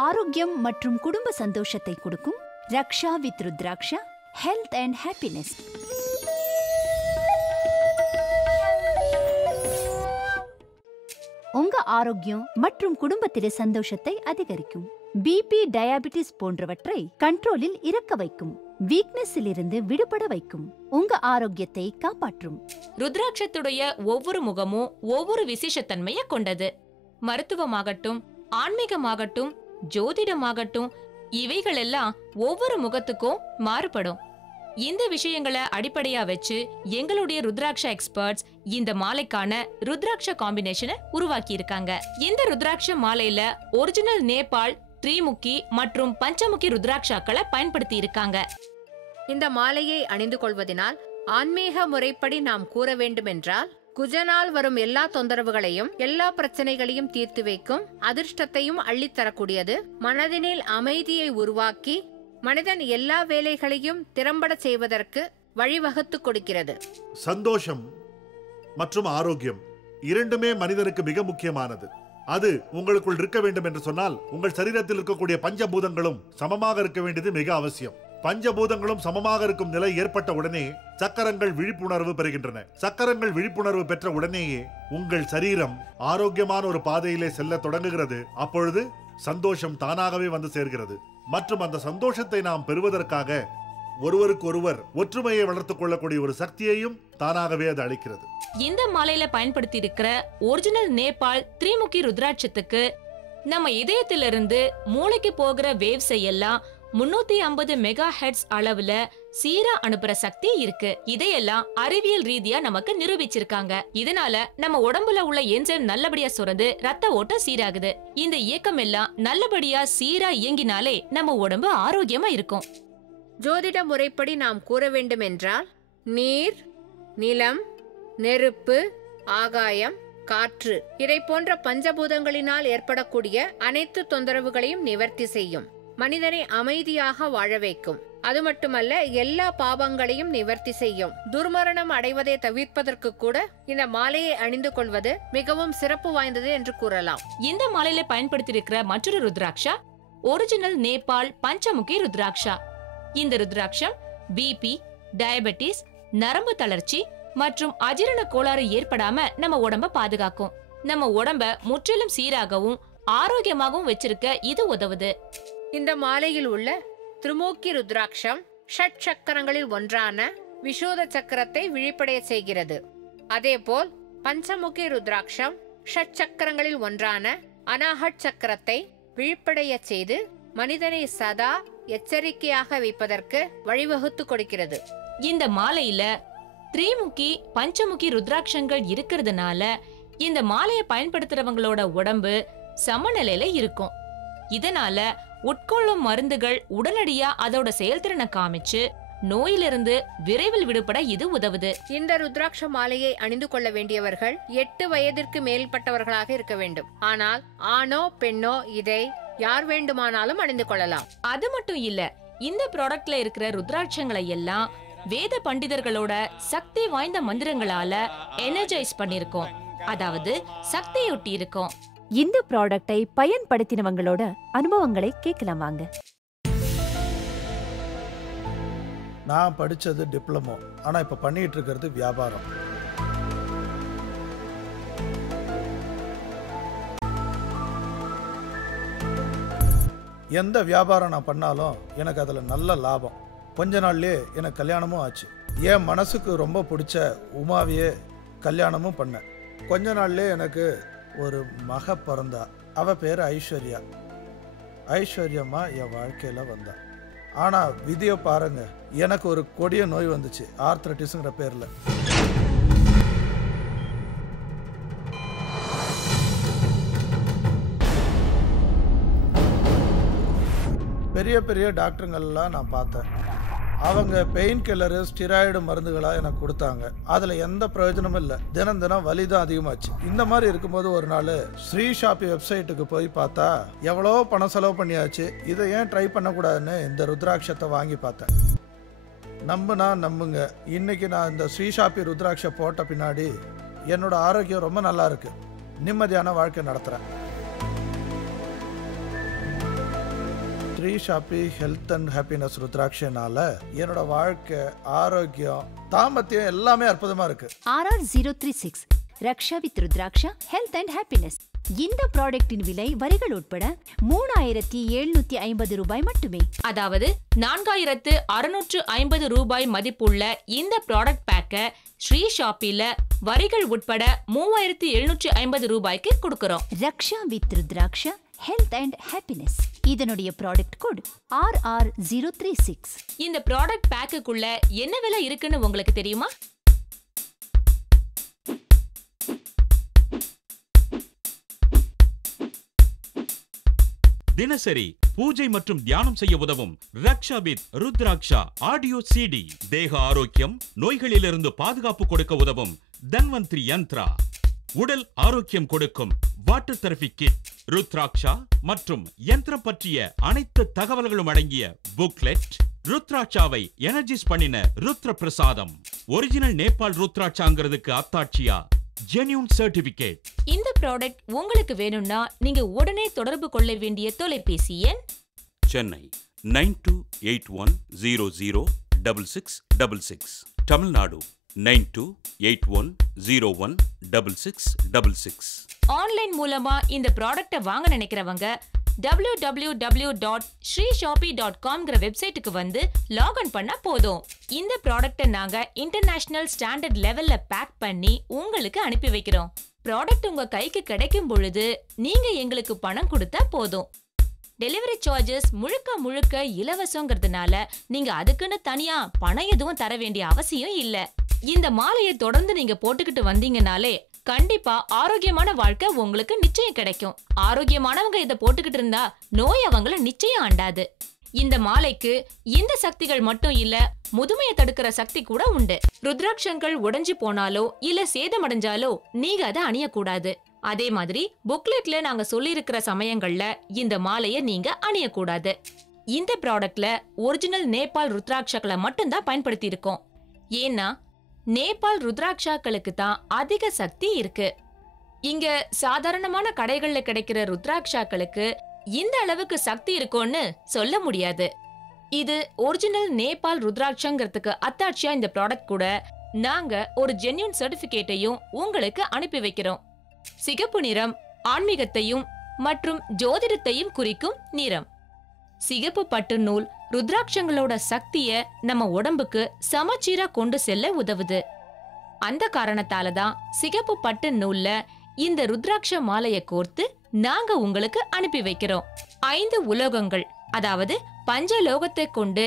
ஆரோக்கியம் மற்றும் குடும்ப சந்தோஷத்தை கொடுக்கும் Raksha with Rudraksha health and happiness. உங்க ஆரோக்கியம் மற்றும் குடும்பத்தில சந்தோஷத்தை அதிகரிக்கும். பிபி, டயாபிட்டிஸ் போன்றவற்றை கண்ட்ரோலில் இருக்க வைக்கும். வீக்னஸில் இருந்து விடுபட வைக்கும். உங்க ஆரோக்கியத்தை காப்பாற்றும். ருத்ராட்சத்துடைய ஒவ்வொரு முகமும் ஒவ்வொரு விசேஷத்தன்மையை கொண்டது. மருத்துவமாகட்டும், ஆன்மீகமாகட்டும், ஜோதிடமாகட்டும், இவைகளெல்லாம் ஒவ்வொரு முகத்துக்கும் மாறுபடும். இந்த விஷயங்களை அடிப்படையா வச்சு எங்களுடைய ருத்ராட்ச எக்ஸ்பர்ட்ஸ் இந்த மாலைக்கான ருத்ராட்ச காம்பினேஷனை உருவாக்கி இருக்காங்க. இந்த ருத்ராட்ச மாலையில ஒரிஜினல் நேபாள், திரிமுகி மற்றும் பஞ்சமுகி ருத்ராட்சாக்களை பயன்படுத்தி இருக்காங்க. இந்த மாலையை அணிந்து கொள்வதனால் ஆன்மீக முறைப்படி நாம் கூற வேண்டுமென்றால் குஜனால் வரும் எல்லா தொந்தரவுகளையும், எல்லா பிரச்சனைகளையும் தீர்த்து வைக்கும், அதிர்ஷ்டத்தையும் அள்ளித்தரக்கூடியது, மனதினில் அமைதியை உருவாக்கி மனிதன் எல்லா வேலைகளையும் திறம்பட செய்வதற்கு வழிவகுத்து கொடுக்கிறது. சந்தோஷம் மற்றும் ஆரோக்கியம் இரண்டுமே மனிதனுக்கு மிக முக்கியமானது. அது உங்களுக்குள் இருக்க வேண்டும் என்று சொன்னால் உங்கள் சரீரத்தில் இருக்கக்கூடிய பஞ்சபூதங்களும் சமமாக இருக்க வேண்டியது மிக அவசியம். பஞ்சபூதங்களும் சமமாக இருக்கும் நிலை ஏற்பட்ட உடனே சக்கரங்கள் விழிப்புணர்வு பெறுகின்றன. சக்கரங்கள் விழிப்புணர்வு பெற்ற உடனேயே உங்கள் சரீரம் ஆரோக்கியமான ஒரு பாதையிலே செல்ல தொடங்குகிறது. அப்பொழுது சந்தோஷம் தானாகவே வந்து சேர்கிறது. மற்றும் அந்த சந்தோஷத்தை நாம் பெறுவதற்காக ஒருவருக்கு ஒருவர் ஒற்றுமையை வளர்த்துக் கொள்ளக்கூடிய ஒரு சக்தியையும் தானாகவே அது அளிக்கிறது. இந்த மாலையில பயன்படுத்தி இருக்கிற ஒரிஜினல் நேபாள் திரிமுகி ருத்ராட்சத்துக்கு நம்ம இதயத்திலிருந்து மூளைக்கு போகிற வேவ்ஸை எல்லாம் 350 மெகா ஹெர்ட்ஸ் அளவுல சீரா அனுப்புற சக்தி இருக்கு. இதையெல்லாம் அறிவியல் ரீதியா நமக்கு நிரூபிச்சிருக்காங்க. இதனால நம்ம உடம்புல உள்ள என்சைம் நல்லபடியா சுரந்து ரத்த ஓட்டம் சீராகுது. இந்த இயக்கம் எல்லாம் நல்லபடியா சீரா இயங்கினாலே நம்ம உடம்பு ஆரோக்கியமா இருக்கும். ஜோதிட முறைப்படி நாம் கூற வேண்டுமென்றால் நீர், நிலம், நெருப்பு, ஆகாயம், காற்று இதை போன்ற பஞ்சபூதங்களினால் ஏற்படக்கூடிய அனைத்து தொந்தரவுகளையும் நிவர்த்தி செய்யும். மனிதனை அமைதியாக வாழ வைக்கும். அது மட்டுமல்ல, எல்லா பாவங்களையும் நிவர்த்தி செய்யும். துர்மரணம் அடைவதை தவிர்ப்பதற்கு கூட இந்த மாலையை அணிந்து கொள்வது மிகவும் சிறப்பு வாய்ந்தது என்று கூறலாம். இந்த மாலையில பயன்படுத்தி இருக்கிற மற்றொரு ருத்ராட்சா ஒரிஜினல் நேபாள் பஞ்சமுகி ருத்ராட்சா. இந்த ருத்ராட்சம் பிபி, டயபெட்டிஸ், நரம்பு தளர்ச்சி மற்றும் அஜீரண கோளாறு ஏற்படாம நம்ம உடம்ப பாதுகாக்கும். நம்ம உடம்ப முற்றிலும் சீராகவும் ஆரோக்கியமாகவும் வச்சிருக்க இது உதவுது. இந்த மாலையில் உள்ள திரிமுகி ருத்ராட்சம் ஷட் சக்கரங்களில் ஒன்றான விஷுத சக்கரத்தை விழிப்படைய செய்கிறது. அதேபோல் பஞ்சமுகி ருத்ராட்சம் ஷட் சக்கரங்களில் ஒன்றான அனாஹட் சக்கரத்தை விழிப்படைய செய்து மனிதனை சதா எச்சரிக்கையாக வைப்பதற்கு வழிவகுத்து கொடுக்கிறது. இந்த மாலையில திரிமுகி, பஞ்சமுகி ருத்ராட்சங்கள் இருக்கிறதுனால இந்த மாலையை பயன்படுத்துறவங்களோட உடம்பு சமநிலையில இருக்கும். இதனால உட்கொள்ளும் மருந்துகள் உடனடியா அதோட செயல்திறனை காமிச்சு நோயிலிருந்து விரைவில் விடுபட இது உதவுது. இந்த ருத்ராட்ச மாலையை அணிந்து கொள்ள வேண்டியவர்கள் 8 வயதிற்கு மேற்பட்டவர்களாக இருக்க வேண்டும். ஆனால் ஆணோ பெண்ணோ இதை யார் வேண்டுமானாலும் அணிந்து கொள்ளலாம். அது மட்டும் இல்ல, இந்த ப்ராடக்ட்ல இருக்கிற ருத்ராட்சங்களை எல்லாம் வேத பண்டிதர்களோட சக்தி வாய்ந்த மந்திரங்களால எனர்ஜைஸ் பண்ணிருக்கோம். அதாவது சக்தியூட்டி இருக்கோம். இந்த ப்ராடக்டை பயன்படுத்தினவங்களோட அனுபவங்களை கேட்கலாம் வாங்க. நான் படிச்சது டிப்ளமோ, ஆனா இப்ப பண்ணிட்டு இருக்கிறது வியாபாரம். எந்த வியாபாரம் நான் பண்ணாலும் எனக்கு அதுல நல்ல லாபம். கொஞ்ச நாள்லயே எனக்கு கல்யாணமும் ஆச்சு. என் மனசுக்கு ரொம்ப பிடிச்ச உமாவையே கல்யாணமும் பண்ணேன். கொஞ்ச நாள்லயே எனக்கு ஒரு மக பிறந்தா. அவ பேரு ஐஸ்வர்யா. ஐஸ்வர்யம்மா என் வாழ்க்கையில வந்தா. ஆனா விதியை பாருங்க, எனக்கு ஒரு கொடிய நோய் வந்துச்சு, ஆர்த்ரைட்டிஸ்ங்கிற பேர்ல. பெரிய பெரிய டாக்டருங்கள்லாம் நான் பார்த்தேன். அவங்க பெயின் கில்லரு, ஸ்டிராய்டு மருந்துகளாக எனக்கு கொடுத்தாங்க. அதில் எந்த பிரயோஜனமும் இல்லை. தினம் தினம் வலி தான் அதிகமாச்சு. இந்த மாதிரி இருக்கும்போது ஒரு நாள் ஸ்ரீ ஷாப்பி வெப்சைட்டுக்கு போய் பார்த்தா எவ்வளோ பணம் செலவு பண்ணியாச்சு. இதை ஏன் ட்ரை பண்ணக்கூடாதுன்னு இந்த ருத்ராட்சத்தை வாங்கி பார்த்தேன். நம்புங்க, இன்னைக்கு நான் இந்த ஸ்ரீ ஷாப்பி ருத்ராட்சை போட்ட பின்னாடி என்னோட ஆரோக்கியம் ரொம்ப நல்லா இருக்கு. நிம்மதியான வாழ்க்கை நடத்துகிறேன். ஸ்ரீ ஷாப்பி ஹெல்த் அண்ட் ஹாப்பினஸ் ருத்ராட்சனால என்னோட வாழ்க்கை, ஆரோக்கியம், தாம்பத்தியம் எல்லாமே அற்புதமா இருக்கு. RR036 Raksha with Rudraksha health and happiness. இந்த ப்ராடக்ட்டின் விலை வரிகள் உட்பட 3750 ரூபாய் மட்டுமே. அதாவது 4650 ரூபாய் மதிப்புள்ள இந்த ப்ராடக்ட் பேக்க ஸ்ரீ ஷாப்பில வரிகள் உட்பட 3750 ரூபாய்க்கு கொடுக்கறோம். Raksha with Rudraksha health and happiness. இதனுடைய ப்ராடக்ட் கோட் RR036. இந்த ப்ராடக்ட் பேக்குக்குள்ள என்ன விலை இருக்குன்னு உங்களுக்கு தெரியுமா? தினசரி பூஜை மற்றும் தியானம் செய்ய உதவும் ரக்ஷா வித் ருத்ராட்சா ஆடியோ CD. தேக ஆரோக்கியம், நோய்களிலிருந்து பாதுகாப்பு கொடுக்க உதவும் தன்வந்திரி யந்த்ரா. உடல் ஆரோக்கியம் கொடுக்கும் வாட்டர் தெரபி கிட், ருத்ராட்சா மற்றும் யந்திரம் பற்றிய அனைத்து தகவல்களும் அடங்கிய புக்லெட், ருத்ராட்சாவை எனர்ஜைஸ் பண்ணின ருத்ர பிரசாதம், ஒரிஜினல் நேபாள் ருத்ராட்சாங்கிறதுக்கு அத்தாட்சியா ஜென்யூன் சர்டிபிகேட். இந்த ப்ராடக்ட் உங்களுக்கு வேணும்னா நீங்க உடனே தொடர்பு கொள்ள வேண்டிய தொலைபேசி எண் சென்னை 9281006666, தமிழ்நாடு 9281016666. ஆன்லைன் மூலமா இந்த ப்ராடக்ட்டை வாங்க நினைக்கிறவங்க www.shrishopee.com வெப்சைட்டுக்கு வந்து லாகின் பண்ணா போதும். இந்த ப்ராடக்ட்டை நாங்க இன்டர்நேஷனல் ஸ்டாண்டர்ட் லெவல்ல பேக் பண்ணி உங்களுக்கு அனுப்பி வைக்கிறோம். ப்ராடக்ட் உங்க கைக்கு கிடைக்கும் பொழுது நீங்க எங்களுக்கு பணம் கொடுத்தா போதும். டெலிவரி சார்ஜஸ் முழுக்க இலவசங்கிறதுனால நீங்க அதுக்குன்னு தனியா பணம் எதுவும் தர வேண்டிய அவசியம் இல்ல. இந்த மாலையை தொடர்ந்து நீங்க போட்டுக்கிட்டு வந்தீங்கனாலே கண்டிப்பா ஆரோக்கியமான வாழ்க்கை உங்களுக்கு நிச்சயம் கிடைக்கும். ஆரோக்கியமானவங்க இதை போட்டுக்கிட்டு இருந்தா நோய் அவங்கள நிச்சயம் அண்டாது. இந்த மாலைக்கு இந்த சக்திகள் மட்டும் இல்ல, முதுமையை தடுக்கிற சக்தி கூட உண்டு. ருத்ராட்சங்கள் உடைஞ்சு போனாலோ இல்ல சேதமடைஞ்சாலோ நீங்க அதை அணியக்கூடாது. அதே மாதிரி புக்லெட்ல நாங்க சொல்லி இருக்கிற சமயங்கள்ல இந்த மாலையை நீங்க அணியக்கூடாது. இந்த ப்ராடக்ட்ல ஒரிஜினல் நேபாள் ருத்ராட்சங்களை மட்டும்தான் பயன்படுத்தி இருக்கோம். ஏன்னா நேபாள் ருத்ராட்சாக்களுக்கு தான் அதிக சக்தி இருக்கு. இங்க சாதாரணமான கடைகள்ல கிடைக்கிற ருத்ராட்சாக்களுக்கு இந்த அளவுக்கு சக்தி இருக்கும்னு சொல்ல முடியாது. இது ஒரிஜினல் நேபாள் ருத்ராட்சங்கிறதுக்கு அத்தாட்சியா இந்த ப்ராடக்ட் கூட நாங்க ஒரு ஜென்யூன் சர்டிபிகேட்டையும் உங்களுக்கு அனுப்பி வைக்கிறோம். சிகப்பு நிறம் ஆன்மீகத்தையும் மற்றும் ஜோதிடத்தையும் குறிக்கும் நிறம். சிகப்பு பட்டு நூல் ருத்ராட்சங்களோட சக்திய நம்ம உடம்புக்கு சமச்சீரா கொண்டு செல்ல உதவுது. அந்த காரணத்தால தான் சிகப்பு பட்டு நூல்ல இந்த ருத்ராட்ச மாலையை கோர்த்து நாங்க உங்களுக்கு அனுப்பி வைக்கிறோம். 5 உலோகங்கள், அதாவது பஞ்சலோகத்தை கொண்டு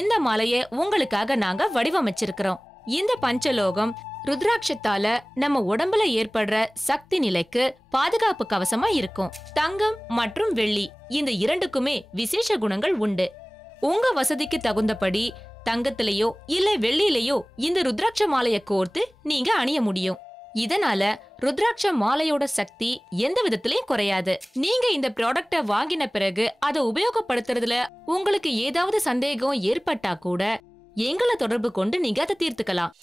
இந்த மாலையை உங்களுக்காக நாங்க வடிவமைச்சிருக்கிறோம். இந்த பஞ்சலோகம் ருத்ராட்சத்தால நம்ம உடம்புல ஏற்படுற சக்தி நிலைக்கு பாதுகாப்பு கவசமா இருக்கும். தங்கம் மற்றும் வெள்ளி இந்த இரண்டுக்குமே விசேஷ குணங்கள் உண்டு. உங்க வசதிக்கு தகுந்தபடி தங்கத்திலேயோ இல்ல வெள்ளியிலேயோ இந்த ருத்ராட்ச மாலையை கோர்த்து நீங்க அணிய முடியும். இதனால ருத்ராட்ச மாலையோட சக்தி எந்த விதத்திலையும் குறையாது. நீங்க இந்த ப்ராடக்ட வாங்கின பிறகு அதை உபயோகப்படுத்துறதுல உங்களுக்கு ஏதாவது சந்தேகம் ஏற்பட்டா கூட எங்களை தொடர்பு கொண்டு நீங்க அதை தீர்த்துக்கலாம்.